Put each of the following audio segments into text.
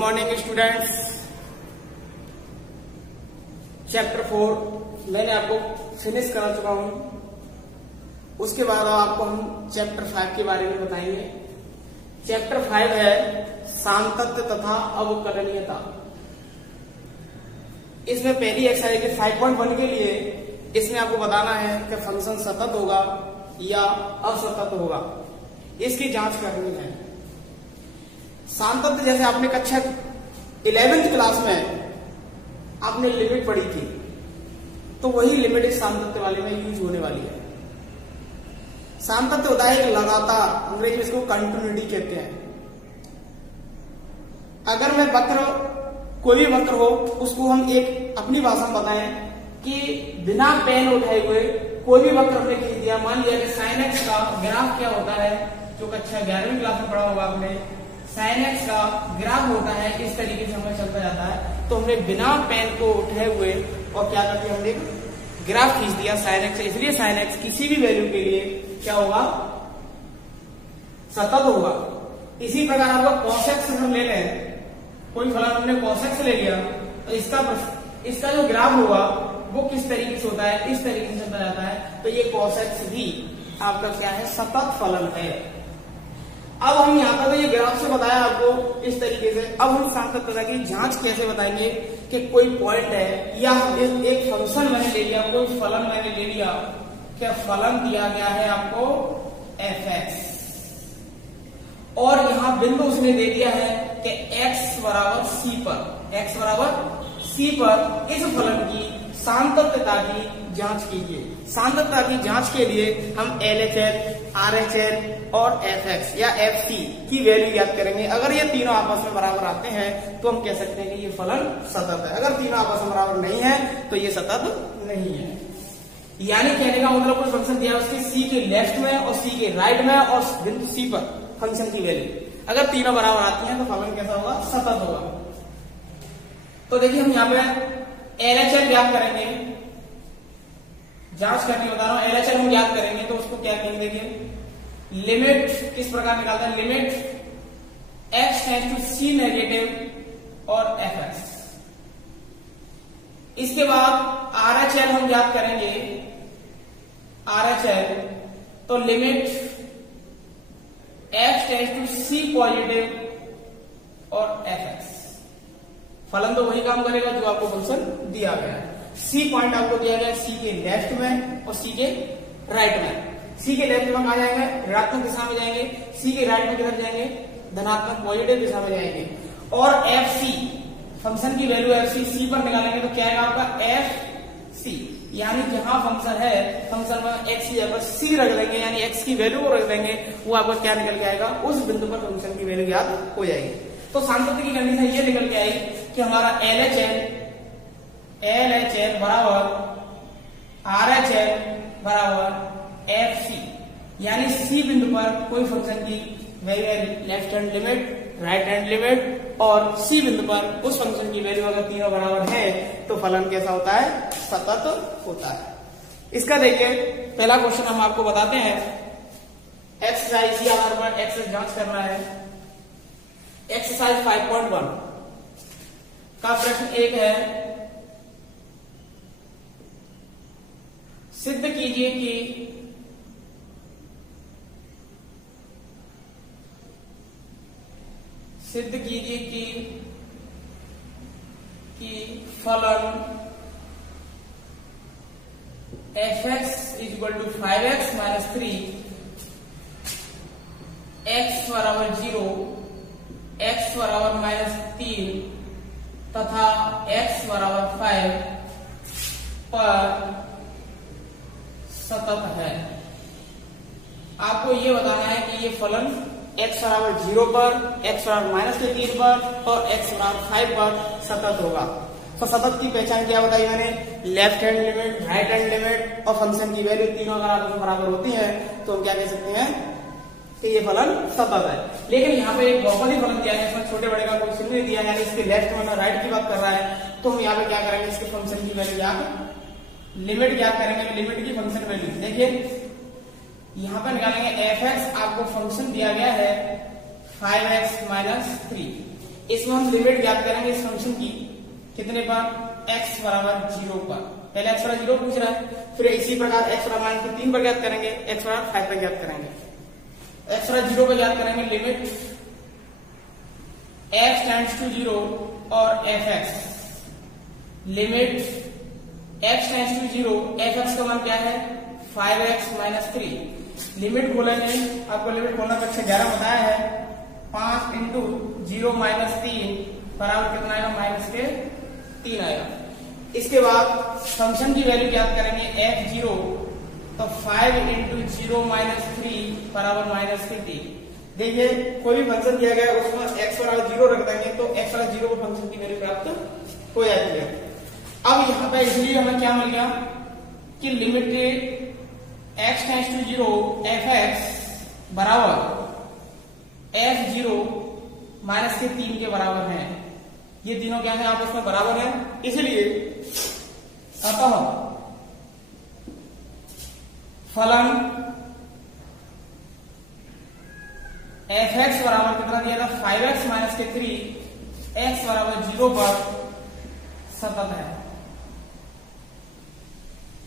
Morning students. Chapter 4 मैंने आपको finish करा चुका हूं। उसके बाद आपको हम चैप्टर 5 के बारे में बताएंगे। चैप्टर 5 है सांतत्य तथा अवकलनीयता। इसमें पहली एक्सरसाइज के 5.1 के लिए इसमें आपको बताना है कि फंक्शन सतत होगा या असतत होगा, इसकी जांच करनी है। सांतत्य जैसे आपने कक्षा 11th क्लास में आपने लिमिट पढ़ी थी, तो वही लिमिट इस सांतत्य वाले में यूज होने वाली है। सांतत्य होता है एक लगातार, अंग्रेजी में इसको कंटिन्यूटी कहते हैं। अगर मैं वक्र, कोई भी वक्र हो, उसको हम एक अपनी भाषा में बताएं कि बिना पेन उठाए हुए कोई भी वक्र हमने खींच दिया। मान लिया कि साइन एक्स का ग्राफ क्या होता है, जो कक्षा 11वीं क्लास में पढ़ा होगा आपने। साइन एक्स का ग्राफ होता है, इस तरीके से हमें चलता जाता है। तो हमने बिना पेन को उठाए हुए और क्या करते हैं, हमने ग्राफ खींच दिया साइन एक्स। इसलिए साइन एक्स किसी भी वैल्यू के लिए क्या होगा, सतत होगा। इसी प्रकार आपका कॉस एक्स हम ले लें, कोई फलन हमने कॉस एक्स ले लिया, तो इसका जो ग्राफ होगा वो किस तरीके से होता है, इस तरीके से चलता जाता है। तो ये कॉस एक्स भी आपका क्या है, सतत फलन है। अब हम यहाँ पर ये ग्राफ से बताया आपको इस तरीके से। अब हम सांतत्यता की जांच कैसे बताएंगे कि कोई पॉइंट है या एक फंक्शन मैंने ले लिया, कोई फलन मैंने ले लिया, क्या फलन दिया गया है आपको fx, और यहां बिंदु उसने दे दिया है कि x बराबर c पर, x बराबर c पर इस फलन की सांतत्यता की जांच कीजिए। सांतत्यता की जांच के लिए हम LHS, RHS और fx या fc की वैल्यू याद करेंगे। अगर ये तीनों आपस में बराबर आते हैं तो हम कह सकते हैं कि ये फलन सतत है। अगर तीनों आपस में बराबर नहीं है तो ये सतत नहीं है। यानी कहने का मतलब कोई फंक्शन दिया, उसके c के लेफ्ट में और c के राइट में और बिंदु c पर फंक्शन की वैल्यू अगर तीनों बराबर आती हैं तो फलन कैसा होगा, सतत होगा। तो देखिए हम यहाँ पे LHS ज्ञात करेंगे, जांच करके बता रहा हूं। LHS हम ज्ञात करेंगे तो उसको क्या कहेंगे, देखिए लिमिट किस प्रकार निकालते हैं, limit x tends to c negative और fx। इसके बाद RHS हम ज्ञात करेंगे, RHS तो limit x tends to c positive और fx। फलन तो वही काम करेगा जो आपको फंक्शन दिया गया है। c पॉइंट आपको दिया गया c के लेफ्ट में और c के राइट में। c के लेफ्ट में कहा जाएंगे, ऋणात्मक दिशा में जाएंगे। c के राइट में किधर जाएंगे, धनात्मक पॉजिटिव दिशा में जाएंगे। और fc फंक्शन की वैल्यू fc c पर निकालेंगे तो क्या आएगा आपका fc, यानी जहां फंक्शन है, फंक्शन में x की जगह c रख देंगे, यानी x की वैल्यू को रख देंगे, वो आपका क्या निकल के आएगा, उस बिंदु पर फंक्शन की वैल्यू याद हो जाएगी। तो सांतत्य की कंडीशन ये निकल के आई कि हमारा LHS बराबर RHS बराबर fc, यानी c बिंदु पर कोई फंक्शन की वैल्यू है left hand limit, right hand limit, और c बिंदु पर उस फंक्शन की वैल्यू अगर तीनों बराबर है तो फलन कैसा होता है, सतत होता है। इसका देखिए पहला क्वेश्चन हम आपको बताते हैं। एक्सरसाइज के आधार पर एक्सरसाइज जांच करना है। एक्सरसाइज 5.1 का प्रश्न 1 है, सिद्ध कीजिए कि फलन fx equal to 5x minus 3, x बराबर 0, x बराबर -3 तथा x बराबर 5 पर सतत है। आपको ये बताना है कि ये फलन x बराबर 0 पर, x बराबर -3 पर और x बराबर 5 पर सतत होगा। तो सतत की पहचान क्या बताई मैंने, left hand limit, right hand limit और फंक्शन की वैल्यू तीनों अगर आपस में बराबर होती है तो हम क्या कह सकते हैं कि ये फलन सतत है। लेकिन यहाँ पे एक बहुपदी फलन दिया है, इसमें छोटे बड़े का कोई चिन्ह नहीं दिया, यानी इसके लेफ्ट में राइट की बात कर रहा है। तो हम यहाँ पे क्या करेंगे, इसके फंक्शन की वैल्यू याद, लिमिट क्या करेंगे, लिमिट की फंक्शन वैल्यू। देखिए यहाँ पे निकालेंगे fx, आपको फंक्शन दिया गया है 5x - 3। इसमें हम लिमिट ज्ञात करेंगे इस फंक्शन की कितने पर, x बराबर 0 पर। पहले x बराबर 0 पूछ रहा है, फिर इसी प्रकार x बराबर -3 पर ज्ञात करेंगे, x बराबर 5 पर ज्ञात करेंगे। x बराबर 0 पर ज्ञात करेंगे लिमिट x टेंड्स टू 0 और fx, limit x tends to 0, fx का मान क्या है 5x - 3। लिमिट खोलेंगे, आपको लिमिट खोलना कक्षा 11 बताया है, 5 इंटू 0 - 3 बराबर कितना आएगा -3 आएगा। इसके बाद फंक्शन की वैल्यू ज्ञात करेंगे f0, तो 5 इंटू 0 - 3 बराबर -3। देखिए कोई भी फंक्शन दिया गया उसमें x बराबर 0 रख देंगे तो x बराबर 0 पर फंक्शन की वैल्यू प्राप्त हो जाती है। अब यहाँ पे इसलिए हमें क्या मिल गया कि limit x tends to 0 fx बराबर f0 -3 के बराबर है। ये तीनों क्या है आपस में बराबर है, इसलिए अतः फलन fx बराबर कितना दिया था 5x - 3, x बराबर 0 पर सतत है।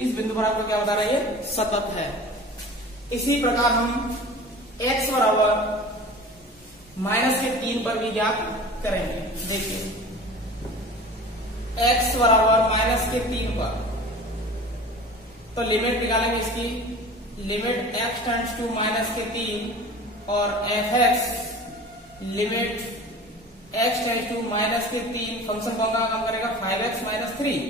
इस बिंदु पर आपको क्या बता रहा है, ये सतत है। इसी प्रकार हम x बराबर -3 पर भी ज्ञात करेंगे। देखिए x बराबर -3 पर, तो लिमिट निकालेंगे इसकी, लिमिट x टेंड्स टू -3 और fx limit x tends to -3, function कौन का काम करेगा 5x - 3।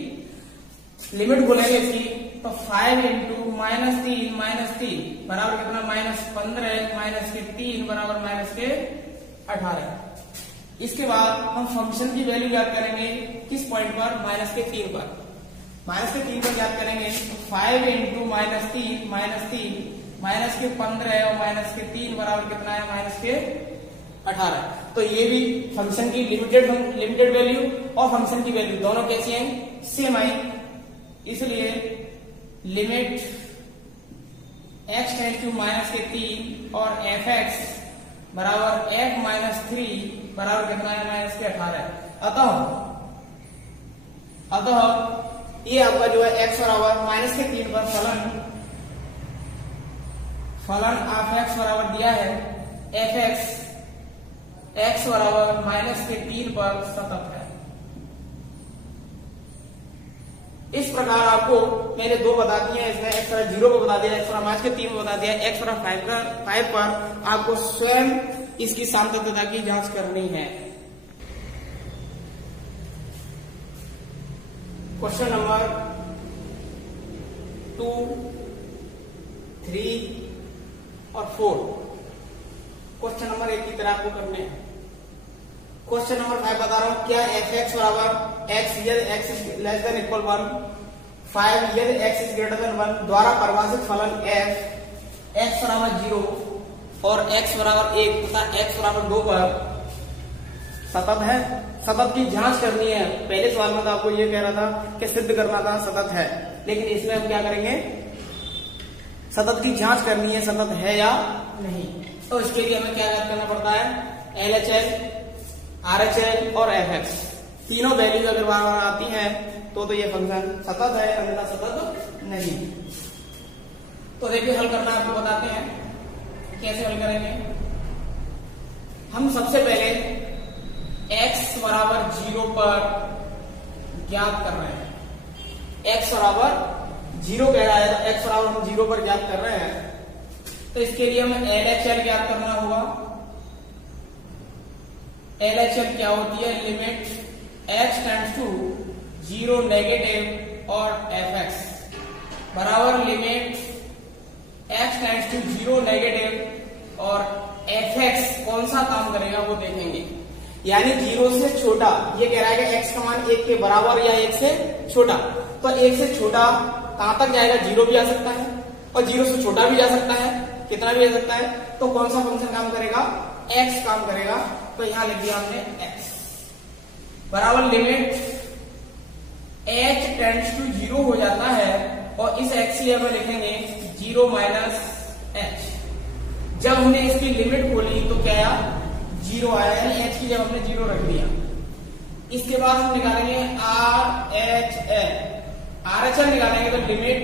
लिमिट बोलेंगे इसकी, तो 5 इंटू -3 बराबर कितना -15 -3 बराबर -18। इसके बाद हम फंक्शन की वैल्यू ज्ञात करेंगे किस पॉइंट पर, -3 पर। -3 पर ज्ञात करेंगे, तो 5 इंटू -3 -15 और -3 बराबर कितना है -18। तो ये भी फंक्शन की लिमिटेड वैल्यू और फंक्शन की वैल्यू दोनों कैसी हैं, सेम आई। इसलिए लिमिट x टेंड्स टू -3 और fx बराबर f - 3 बराबर कितना है -18। अतः ये आपका जो है x बराबर -3 पर फलन ऑफ x बराबर दिया है fx x बराबर -3 पर सतत है। इस प्रकार आपको मैंने दो बता दिए हैं, इसमें x बराबर 0 पर बता दिया, x बराबर -3 पर बता दिया, x बराबर 5 पर आपको स्वयं इसकी सार्थकता की जांच करनी है। क्वेश्चन नंबर 2, 3 और 4 क्वेश्चन नंबर 1 की तरह आपको करने हैं। क्वेश्चन नंबर 5 बता रहा हूं, क्या fx बराबर x यदि x लेस देन इक्वल 1, 5 यदि x इज ग्रेटर देन 1 द्वारा परिभाषित फलन f x बराबर 0 और x बराबर 1 तथा x बराबर 2 पर सतत है। सतत की जांच करनी है। पहले सवाल में तो आपको ये कह रहा था कि सिद्ध करना था सतत है, लेकिन इसमें हम क्या करेंगे, सतत की जांच करनी है सतत है या नहीं। तो इसके लिए हमें क्या करना पड़ता है, LHS, RHS और FX तीनों वैल्यू अगर बार बार आती है तो ये फंक्शन सतत है, अन्यथा सतत नहीं। तो देखिए हल करना आपको बताते हैं, कैसे हल करेंगे। हम सबसे पहले x बराबर 0 पर ज्ञात कर रहे हैं। x बराबर 0 कह रहा है, तो x बराबर हम 0 पर ज्ञात कर रहे हैं, तो इसके लिए हमें LHL ज्ञात करना होगा। LHL क्या होती है, limit x tends to 0 negative और fx बराबर limit x tends to 0 negative और fx कौन सा काम करेगा वो देखेंगे। यानी 0 से छोटा, ये कह रहा है कि x का मान 1 के बराबर या 1 से छोटा, तो 1 से छोटा कहां तक जाएगा, 0 भी आ सकता है और 0 से छोटा भी जा सकता है, कितना भी आ सकता है। तो कौन सा फंक्शन काम करेगा, x काम करेगा। तो यहां लिख दिया हमने x बराबर लिमिट h टेंड्स टू 0 हो जाता है और इस x की हम लिखेंगे 0 - h। जब हमने इसकी लिमिट खोली तो क्या आया, जीरो आया, यानी एच की जब हमने जीरो रख दिया। इसके बाद हम निकालेंगे R H L. R H L निकालेंगे तो limit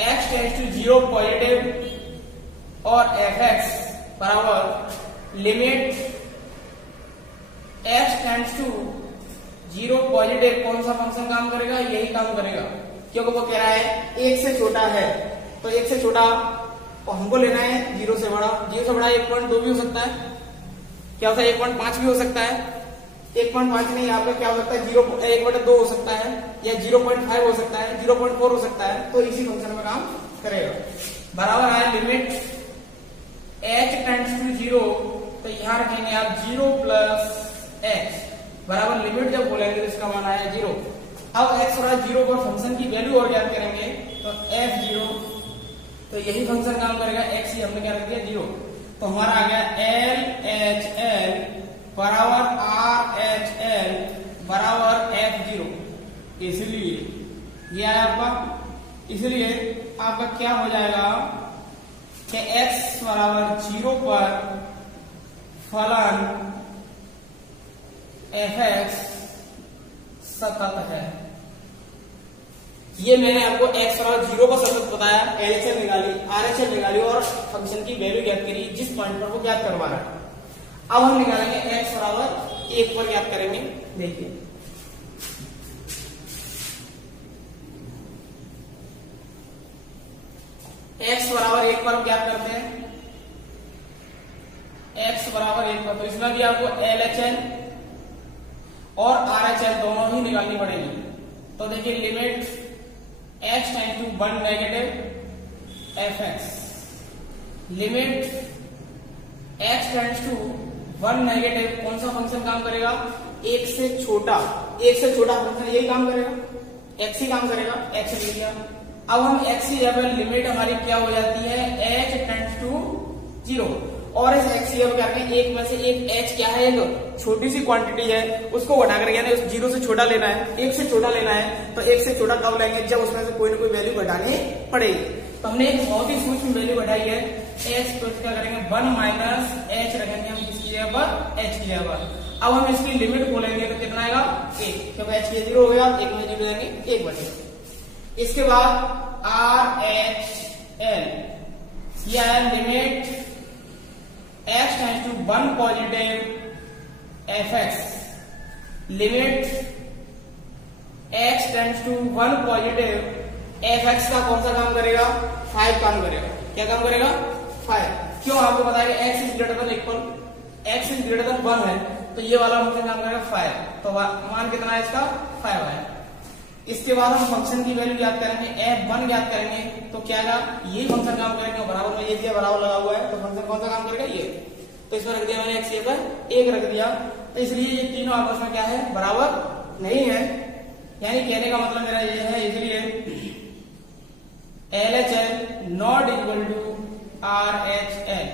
x tends to zero positive और एफ एक्स बराबर limit x tends to zero positive. कौन सा फंक्शन काम करेगा? यही काम करेगा, क्योंकि वो कह रहा है एक से छोटा है, तो एक से छोटा और हमको लेना है जीरो से बड़ा। जीरो से बड़ा 1.2 भी हो सकता है, क्या होता है 1.5 भी हो सकता है, 1.5 नहीं, यहाँ पे क्या हो सकता है 1/2 हो सकता है, या 0.5 हो सकता है, 0.4 हो सकता है, तो इसी फंक्शन में काम करेगा। बराबर है limit h tends to zero, तो यहां रखेंगे आप 0 प्लस h बराबर लिमिट जब बोलेंगे तो इसका मान आया 0। अब x और 0 पर फंक्शन की वैल्यू और ज्ञात करेंगे तो f0, तो यही फंक्शन काम करेगा। x ही हमने क्या रख दिया 0, तो हमारा आ गया LHL बराबर RHL बराबर f0। इसलिए ये आया आपका, इसलिए आपका क्या हो जाएगा कि x बराबर 0 पर फलन fx सतत है। ये मैंने आपको x बराबर 0 पर सतत बताया, LHL निकाली, RHL निकाली और फंक्शन की वैल्यू ज्ञात करी जिस पॉइंट पर वो ज्ञात करवा रहा है। अब हम निकालेंगे x बराबर 1 पर ज्ञात करेंगे। देखिए x बराबर 1 पर ज्ञात करते हैं, x बराबर 1 पर, तो इसमें भी आपको LHL और RHL दोनों ही निकालनी पड़ेगी। तो देखिए limit x tends to 1 negative fx, limit x tends to 1 negative, कौन सा फंक्शन काम करेगा? एक से छोटा, एक से छोटा फंक्शन यही काम करेगा, x ही काम करेगा, x ले लिया। अब हम x की जगह लिमिट हमारी क्या हो जाती है h टेंड्स टू 0, और इस x की क्या करें, एक में से एक h क्या है, एक छोटी सी क्वांटिटी है, उसको घटा कर यानी उस 0 से छोटा लेना है, 1 से छोटा लेना है, तो 1 से छोटा कब लेंगे? जब उसमें से कोई ना कोई वैल्यू घटानी पड़ेगी। तो हमने एक बहुत ही सूक्ष्म वैल्यू घटाई है h, तो क्या करेंगे 1 माइनस h रखेंगे हम किसकी जगह पर, h की जगह पर। अब हम इसकी लिमिट बोलेंगे तो कितना आएगा 1, क्योंकि h की 0 हो गया, 1 में 0 देंगे 1 बनेगा। इसके बाद RHL, यह है limit x tends to 1 positive fx, limit x tends to 1 positive fx का कौन सा काम करेगा? 5 काम करेगा। क्या काम करेगा? 5। क्यों? आपको बताया x is greater than equal, x is greater than 1 है, तो ये वाला फंक्शन काम करेगा 5, तो मान कितना है इसका 5 है। इसके बाद हम फंक्शन की वैल्यू ज्ञात करेंगे, f1 ज्ञात करेंगे, तो क्या आएगा? यही फंक्शन काम करेगा। बराबर में ये दिया, बराबर लगा हुआ है, तो फंक्शन कौन सा काम करेगा? ये, तो इसमें रख दिया मैंने x पर 1 रख दिया, तो इसलिए ये तीनों आपस में क्या है? बराबर नहीं है। यानी कहने का मतलब मेरा ये है, इसलिए LHL not equal to RHL,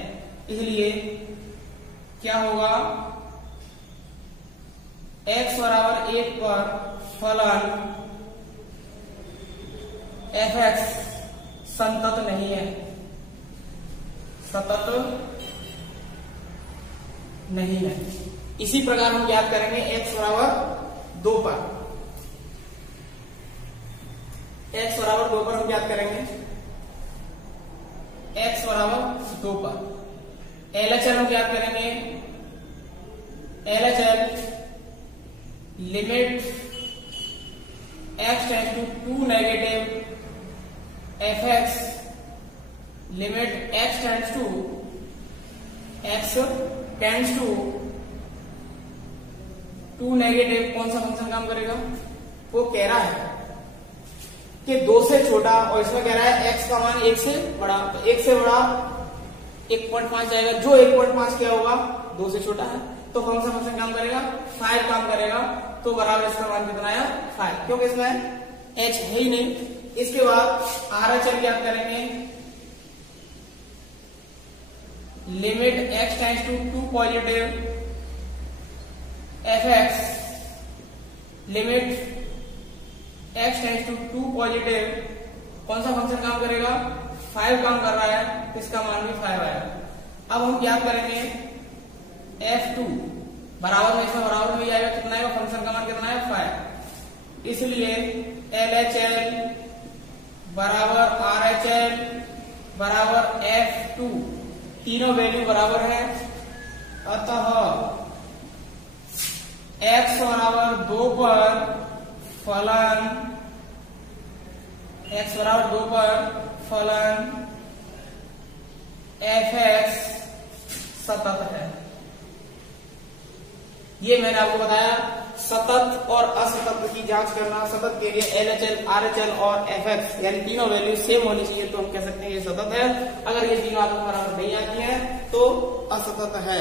इसलिए क्या होगा x बराबर 1 पर फलन fx संतत नहीं है, सतत नहीं है। इसी प्रकार हम ज्ञात करेंगे x बराबर 2 पर, x बराबर 2 पर हम ज्ञात करेंगे, x बराबर 2 पर LHL हम ज्ञात करेंगे, LHL limit x tends to 2 negative fx, limit x tends to 2 negative, कौन सा फंक्शन काम करेगा? वो कह रहा है कि 2 से छोटा, और इसमें कह रहा है x का मान 1 से बड़ा, तो 1 से बड़ा 1.5 जाएगा, जो 1.5 क्या होगा? 2 से छोटा है, तो कौन सा फंक्शन काम करेगा? 5 काम करेगा, तो बराबर इसका मान कितना आया 5, क्योंकि इसमें h है ही नहीं। इसके बाद RHL क्या करेंगे, limit x tends to 2 positive fx, limit x tends to 2 positive, कौन सा फंक्शन काम करेगा? 5 काम कर रहा है, तो इसका मान भी 5 आएगा। अब हम क्या करेंगे F2 बराबर में, इसमें बराबर में आएगा, कितना आएगा, फंक्शन का मान कितना है 5, इसलिए LHL बराबर RHL बराबर F2, तीनों वैल्यू बराबर है, अतः x बराबर 2 पर फलन, x बराबर 2 पर फलन fx सतत है। ये मैंने आपको बताया सतत और असतत की जांच करना। सतत के लिए LHL, RHL और fx यानी तीनों वैल्यू सेम होनी चाहिए तो हम कह सकते हैं ये सतत है। अगर ये तीनों आपको बराबर नहीं आती है तो असतत है।